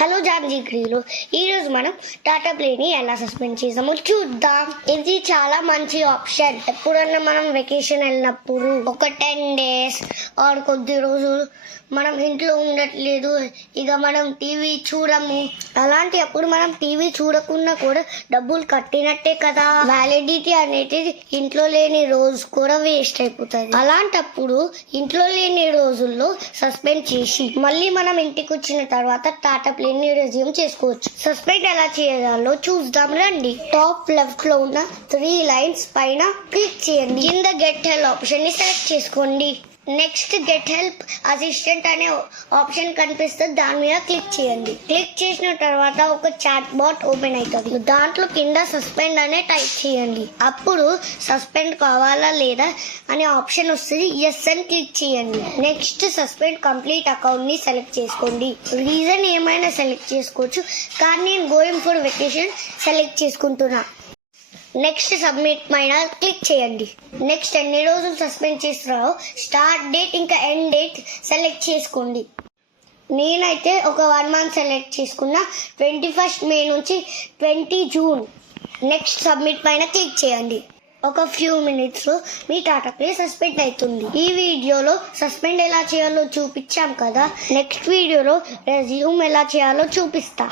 Hello జాంజీగ్రీలు, ఈరోజు మనం టాటా ప్లేని ఎలా సస్పెండ్ చేసామో చూద్దాం. ఇది చాలా మంచి ఆప్షన్. ఎప్పుడన్నా మనం వెకేషన్ వెళ్ళినప్పుడు ఒక 10 days ఆర్ కొద్ది రోజులు మనం ఇంట్లో ఉండట్లేదు, ఇక మనం టీవీ చూడము, అలాంటి అప్పుడు మనం టీవీ చూడకుండా కూడా డబ్బులు కట్టినట్టే కదా. వ్యాలిడిటీ అనేది ఇంట్లో లేని రోజు కూడా వేస్ట్ అయిపోతుంది. అలాంటప్పుడు ఇంట్లో లేని రోజుల్లో సస్పెండ్ చేసి మళ్ళీ మనం ఇంటికి వచ్చిన తర్వాత టాటా ప్లేని రెజ్యూమ్ చేసుకోవచ్చు. సస్పెండ్ ఎలా చేయాలో చూద్దాం రండి. టాప్ లెఫ్ట్ లో ఉన్న 3 లైన్స్ పైన క్లిక్ చేయండి. కింద గెట్ హెల్ప్ ఆప్షన్ ని సెలెక్ట్ చేసుకోండి. నెక్స్ట్ గెట్ హెల్ప్ అసిస్టెంట్ అనే ఆప్షన్ కనిపిస్తుంది, దాని మీద క్లిక్ చేయండి. క్లిక్ చేసిన తర్వాత ఒక చాట్ బాట్ ఓపెన్ అవుతుంది. దాంట్లో కింద సస్పెండ్ అనే టైప్ చేయండి. అప్పుడు సస్పెండ్ కావాలా లేదా అనే ఆప్షన్ వస్తుంది, ఎస్ అని క్లిక్ చేయండి. నెక్స్ట్ సస్పెండ్ కంప్లీట్ అకౌంట్ ని సెలెక్ట్ చేసుకోండి. రీజన్ ఏమైనా సెలెక్ట్ చేసుకోవచ్చు, కానీ నేను గోయింగ్ ఫర్ వెకేషన్ సెలెక్ట్ చేసుకుంటున్నా. నెక్స్ట్ సబ్మిట్ పైన క్లిక్ చేయండి. నెక్స్ట్ ఎన్ని రోజులు సస్పెండ్ చేస్తున్నారో స్టార్ట్ డేట్ ఇంకా ఎండ్ డేట్ సెలెక్ట్ చేసుకోండి. నేనైతే ఒక 1 month సెలెక్ట్ చేసుకున్నా, 21st May నుంచి 20 June. నెక్స్ట్ సబ్మిట్ పైన క్లిక్ చేయండి. ఒక ఫ్యూ మినిట్స్ లో మీ టాటా ప్లే సస్పెండ్ అవుతుంది. ఈ వీడియోలో సస్పెండ్ ఎలా చేయాలో చూపించాం కదా, నెక్స్ట్ వీడియోలో రెజ్యూమ్ ఎలా చేయాలో చూపిస్తా.